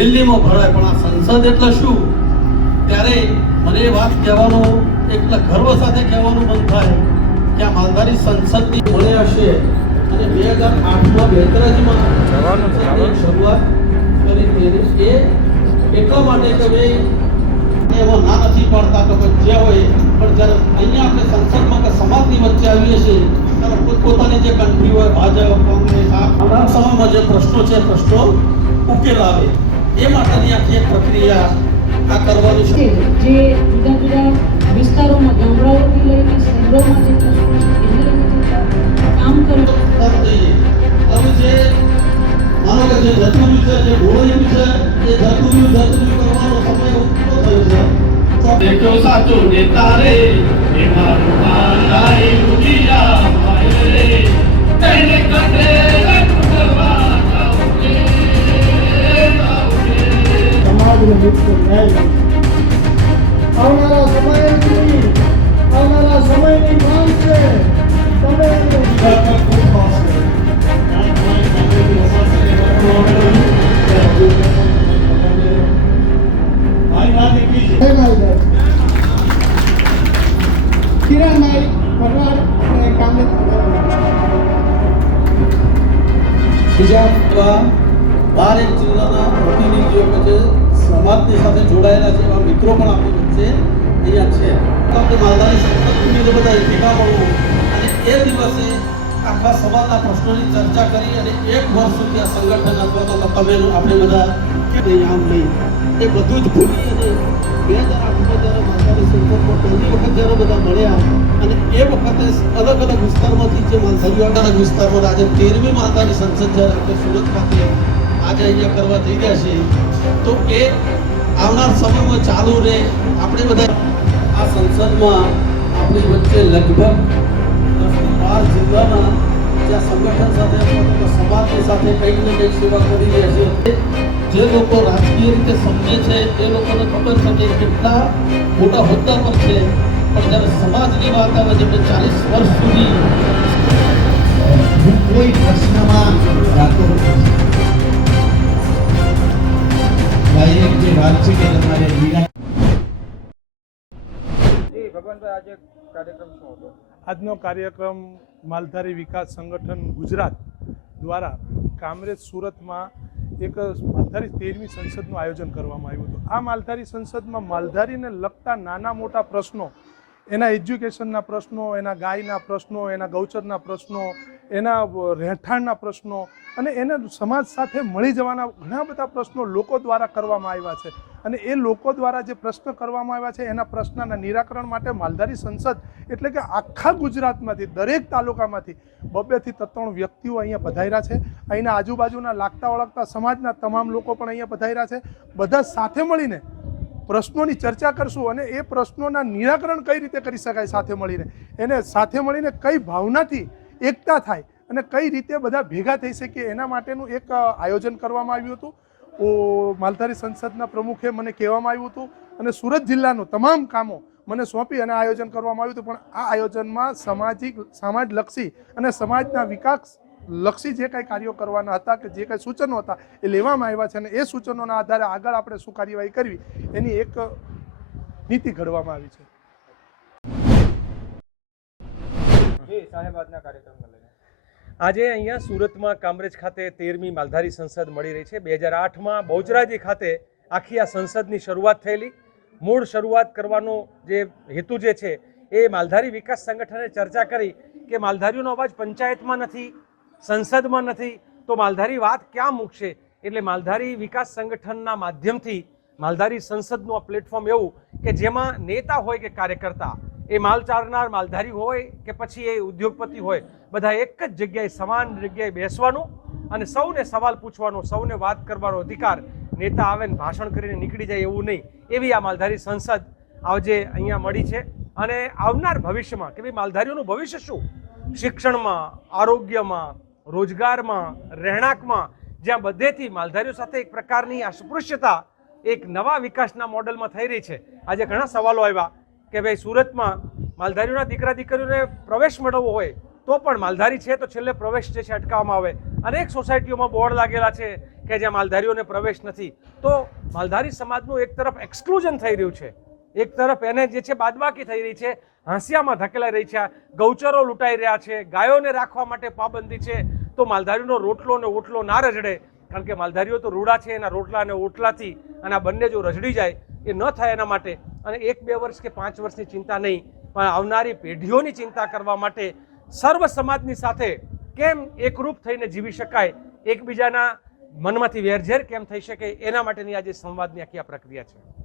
દિલ્હીમાં ભરાય પણ આ સંસદ એટલે શું? ત્યારે મને એ વાત કહેવાનો એકલા ગર્વ સાથે કહેવાનું મન થાય કે આ માલધારી સંસદની મળે હશે. અને બે હજાર આઠમાં બેતરાજીમાં શરૂઆત કરી હતી એ એટલા માટે કે ભાઈ એમાં ના નથી પાડતા કે ભાઈ જે હોય. પણ જ્યારે અહીંયા આપણે સંસદમાં કે સમાજની વચ્ચે આવીએ છીએ ત્યારે પોતપોતાની જે કન્ટ્રી હોય ભાજપ કોંગ્રેસ આ આવનાર સમયમાં જે પ્રશ્નો છે પ્રશ્નો ઉકેલ આવે એ માટેની આખી એક પ્રક્રિયા આ કરવાનું છે જે જુદા જુદા વિસ્તારોમાં ગામડાઓથી લઈને શહેરોમાં જે કામ કરવું હવે જે માનો કે જે જતું છે જે ઢોળાયું છે એ જતું જતું કરવાનો સમય ઓછો થયો છે. દેખ્યો સાચો નેતા રે એ મારું માલાઈ દુનિયા માય રે. કિરણભાઈ પરમાર અને કામરેજ બીજા બાર એક જિલ્લાના પ્રતિનિધિઓ છે સમાજની સાથે જોડાયેલા છે, એવા મિત્રો પણ આપણી વચ્ચે અહીંયા છે. આપણે માલધારી સંસદની બધા ભેગા મળવું અને એ દિવસે આખા સમાજના પ્રશ્નોની ચર્ચા કરી અને એક વર્ષ સુધી આ સંગઠન અથવા તો તમે આપણે બધા આમ નહીં. એ બધું જ ભૂલી અને બે હજાર આઠમાં જ્યારે માલધારી સંસદમાં પહેલી વખત જ્યારે બધા મળ્યા એ વખતે અલગ અલગ વિસ્તારમાંથી જે માલધારીઓ અલગ વિસ્તારમાં આજે તેરમી માલધારી સંસદ જ્યારે આપણે સુરત ખાતે આજે અહીંયા કરવા જઈ રહ્યા છીએ, તો એ આવનાર સમયમાં ચાલુ રહે. આપણે બધા આ સંસદમાં આપણી વચ્ચે લગભગ બાર જિલ્લાના જ્યાં સંગઠન સાથે સમાજની સાથે કંઈક ને કંઈક સેવા કરી રહ્યા છે જે લોકો રાજકીય રીતે સમજે છે, એ લોકોને ખબર છે કે કેટલા મોટા હોદ્દા પર છે. પણ જ્યારે સમાજની વાત આવે જેમણે ચાલીસ વર્ષ સુધી હું કોઈ પ્રશ્નમાં રાખતો જે વાત છે કે તમારે આજનો કાર્યક્રમ માલધારી વિકાસ સંગઠન ગુજરાત દ્વારા કામરેજ સુરતમાં એક માલધારી તેરમી સંસદનું આયોજન કરવામાં આવ્યું હતું. આ માલધારી સંસદમાં માલધારીને લગતા નાના મોટા પ્રશ્નો એના એજ્યુકેશનના પ્રશ્નો, એના ગાયના પ્રશ્નો, એના ગૌચરના પ્રશ્નો, એના રહેઠાણના પ્રશ્નો અને એને સમાજ સાથે મળી જવાના ઘણા બધા પ્રશ્નો લોકો દ્વારા કરવામાં આવ્યા છે. અને એ લોકો દ્વારા જે પ્રશ્ન કરવામાં આવ્યા છે, એના પ્રશ્નના નિરાકરણ માટે માલધારી સંસદ એટલે કે આખા ગુજરાતમાંથી, દરેક તાલુકામાંથી બબેથી ત્રણ વ્યક્તિઓ અહીંયા પધાર્યા છે. અહીંના આજુબાજુના લાગતા ઓળખતા સમાજના તમામ લોકો પણ અહીંયા પધાર્યા છે. બધા સાથે મળીને પ્રશ્નોની ચર્ચા કરશું અને એ પ્રશ્નોના નિરાકરણ કઈ રીતે કરી શકાય સાથે મળીને? એને સાથે મળીને કઈ ભાવનાથી એકતા થાય અને કઈ રીતે બધા ભેગા થઈ શકે એના માટેનું એક આયોજન કરવામાં આવ્યું હતું. માલધારી સંસદના પ્રમુખે મને કહેવામાં આવ્યું હતું અને સુરત જિલ્લાનું તમામ કામો મને સોંપી અને આયોજન કરવામાં આવ્યું હતું. પણ આ આયોજનમાં સામાજિક, સમાજલક્ષી અને સમાજના વિકાસ લક્ષી જે કાંઈ કાર્યો કરવાના હતા કે જે કાંઈ સૂચનો હતા એ લેવામાં આવ્યા છે અને એ સૂચનોના આધારે આગળ આપણે શું કાર્યવાહી કરવી, એની એક નીતિ ઘડવામાં આવી છે. આજે અહીંયા સુરતમાં કામરેજ ખાતે તેરમી માલધારી સંસદ મળી રહી છે. બે હજાર આઠમાં બહુચરાજી ખાતે આખી આ સંસદની શરૂઆત થયેલી. મૂળ શરૂઆત કરવાનો જે હેતુ જે છે, એ માલધારી વિકાસ સંગઠને ચર્ચા કરી કે માલધારીઓનો અવાજ પંચાયતમાં નથી સંસદમાં નથી, તો માલધારી વાત ક્યાં મૂકશે? એટલે માલધારી વિકાસ સંગઠનના માધ્યમથી માલધારી સંસદનું આ પ્લેટફોર્મ એવું કે જેમાં નેતા હોય કે કાર્યકર્તા, એ માલ ચારનાર માલધારી હોય કે પછી એ ઉદ્યોગપતિ હોય, બધા એક જ જગ્યાએ સમાન જગ્યાએ બેસવાનું અને સૌને સવાલ પૂછવાનો, સૌને વાત કરવાનો અધિકાર નેતા આવે ને ભાષણ કરીને નીકળી જાય એવું નહીં. એવી આ માલધારી સંસદ આજે અહીંયા મળી છે અને આવનાર ભવિષ્યમાં, કે ભાઈ માલધારીઓનું ભવિષ્ય શું? શિક્ષણમાં, આરોગ્યમાં રોજગારમાં, રહેણાંકમાં, જ્યાં બધેથી માલધારીઓ સાથે એક પ્રકારની અસ્પૃશ્યતા એક નવા વિકાસના મોડલમાં થઈ રહી છે. આજે ઘણા સવાલો આવ્યા કે ભાઈ, સુરતમાં માલધારીઓના દીકરા દીકરીઓને પ્રવેશ મેળવવો હોય તો પણ માલધારી છે તો છેલ્લે પ્રવેશ જે છે અટકાવવામાં આવે. અનેક સોસાયટીઓમાં બોર્ડ લાગેલા છે કે જ્યાં માલધારીઓને પ્રવેશ નથી. તો માલધારી સમાજનું એક તરફ એક્સક્લુઝન થઈ રહ્યું છે. એક તરફ એને જે છે બાદબાકી થઈ રહી છે. હાંસિયામાં ધકેલાઈ રહી છે. ગૌચરો લૂંટાઈ રહ્યા છે. ગાયોને રાખવા માટે પાબંદી છે. તો માલધારીનો રોટલો ને ઓટલો ના રજડે કારણ કે માલધારીઓ તો રૂડા છે, એના રોટલા અને ઓટલાથી અને આ બંને જો રજડી જાય, એ ન થાય એના માટે. અને એક બે વર્ષ કે પાંચ વર્ષની ચિંતા નહીં, પણ આવનારી પેઢીઓની ચિંતા કરવા માટે સર્વ સમાજની સાથે કેમ એકરૂપ થઈને જીવી શકાય, એકબીજાના મનમાંથી વેરઝેર કેમ થઈ શકે, એના માટેની આજે સંવાદની આખી આ પ્રક્રિયા છે.